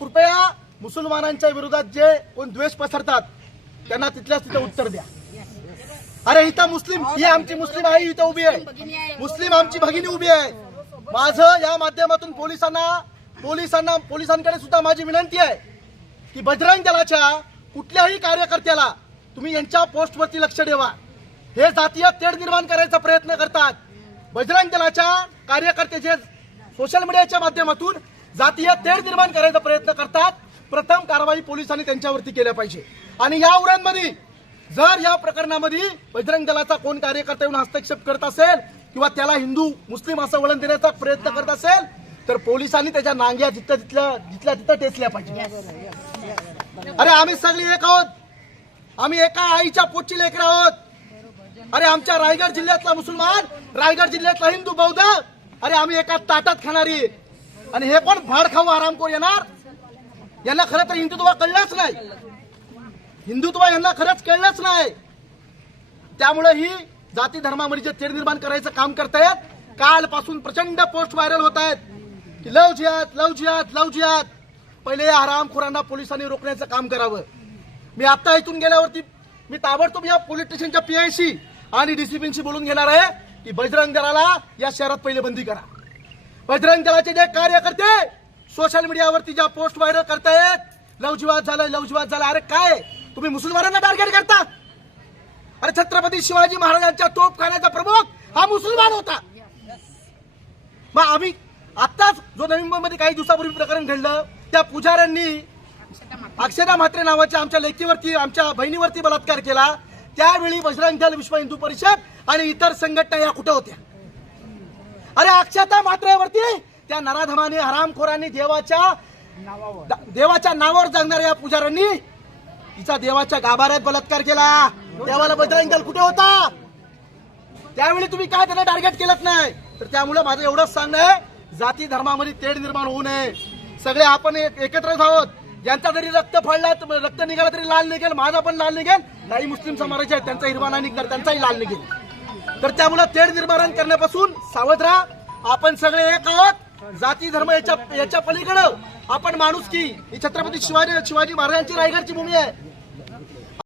कृपया मुसलमानांच्या विरोधात जे कोण द्वेष पसरतात त्यांना तिथल्याच तिथं उत्तर द्या. अरे इथं मुस्लिम ही आमची मुस्लिम आई इथं उभी आहे. मुस्लिम आमची भगिनी उभी आहे. माझं या माध्यमातून पोलिसांना पोलिसांना पोलिसांकडे सुद्धा माझी विनंती आहे की बजरंग दलाच्या कुठल्याही कार्यकर्त्याला तुम्ही यांच्या पोस्टवरती लक्ष ठेवा. हे जातीय तेढ निर्माण करायचा प्रयत्न करतात. बजरंग दलाच्या कार्यकर्ते जे सोशल मीडियाच्या माध्यमातून जातीय तेढ निर्माण करायचा प्रयत्न करतात प्रथम कारवाई पोलिसांनी त्यांच्यावरती केल्या पाहिजे. आणि या उड्यांमध्ये जर या प्रकरणामध्ये बजरंग दलाचा कोण कार्यकर्ता येऊन हस्तक्षेप करत असेल किंवा त्याला हिंदू मुस्लिम असं वळण देण्याचा प्रयत्न करत असेल तर पोलिसांनी त्याच्या नांग्या जिथं तिथल्या जिथल्या तिथं टेचल्या पाहिजे. अरे आम्ही सगळे एक आहोत. आम्ही एका आईच्या पोटची लेकर आहोत. अरे आमच्या रायगड जिल्ह्यातला मुसलमान रायगड जिल्ह्यातला हिंदू बौद्ध अरे आम्ही एका ताटात खाणारी आणि हे कोण भाड खाऊ आरामखोर येणार? यांना खरं तर हिंदुत्व कळलंच नाही. हिंदुत्व यांना खरंच कळलंच नाही. त्यामुळे ही जाती धर्मामध्ये जे तेढ निर्माण करायचं काम करतायत कालपासून प्रचंड पोस्ट व्हायरल होत आहेत. की लव जिहाद लव जिहाद लव जिहाद. पहिले या हरामखोरांना पोलिसांनी रोखण्याचं काम करावं. मी आता इथून गेल्यावरती मी ताबडतोब या पोलीस स्टेशनच्या पीआयसी आणि डीसीपीशी बोलून घेणार आहे की बजरंग दलाला या शहरात पहिले बंदी करा. बजरंग दलाचे जे कार्यकर्ते सोशल मीडियावरती ज्या पोस्ट व्हायरल करतायत लवजीवाद झालं लवजीवाद झाला अरे काय? तुम्ही मुसलमानांना टार्गेट करता? अरे छत्रपती शिवाजी महाराजांच्या तोप खाण्याचा प्रमुख हा मुसलमान होता. मग आम्ही आत्ताच जो नवी मुंबईमध्ये काही दिवसापूर्वी प्रकरण घडलं त्या पुजाऱ्यांनी अक्षदा म्हात्रे नावाच्या आमच्या लेकीवरती आमच्या बहिणीवरती बलात्कार केला. त्यावेळी बजरंग दल विश्व हिंदू परिषद आणि इतर संघटना या कुठं होत्या? अरे अक्षता म्हात्रेवरती त्या नराधमाने हरामखोरांनी देवाच्या देवाच्या नावावर जगणाऱ्या या पुजाऱ्यांनी तिचा देवाच्या गाभाऱ्यात बलात्कार केला. देवाला बजरंग दल कुठे होता? त्यावेळी तुम्ही काय त्यांना टार्गेट केलंच नाही? तर त्यामुळे माझं एवढंच सांगणं आहे जाती धर्मामध्ये तेढ निर्माण होऊ नये. सगळे आपण एक- एकत्रच आहोत. ज्यांचा जरी रक्त फळला रक्त निघाला तरी लाल निघेल माझा पण लाल निघेल. काही मुस्लिम समाजाचे आहेत त्यांचा हिरवा नाही निघणार त्यांचाही लाल निघेल. तर त्यामुळे तेढ निर्माण करण्यापासून सावध राहा. आपण सगळे एक आहोत. जाती धर्म याच्या याच्या पलीकडं आपण माणूस की ही छत्रपती शिवाजी शिवाजी महाराजांची रायगडची भूमी आहे.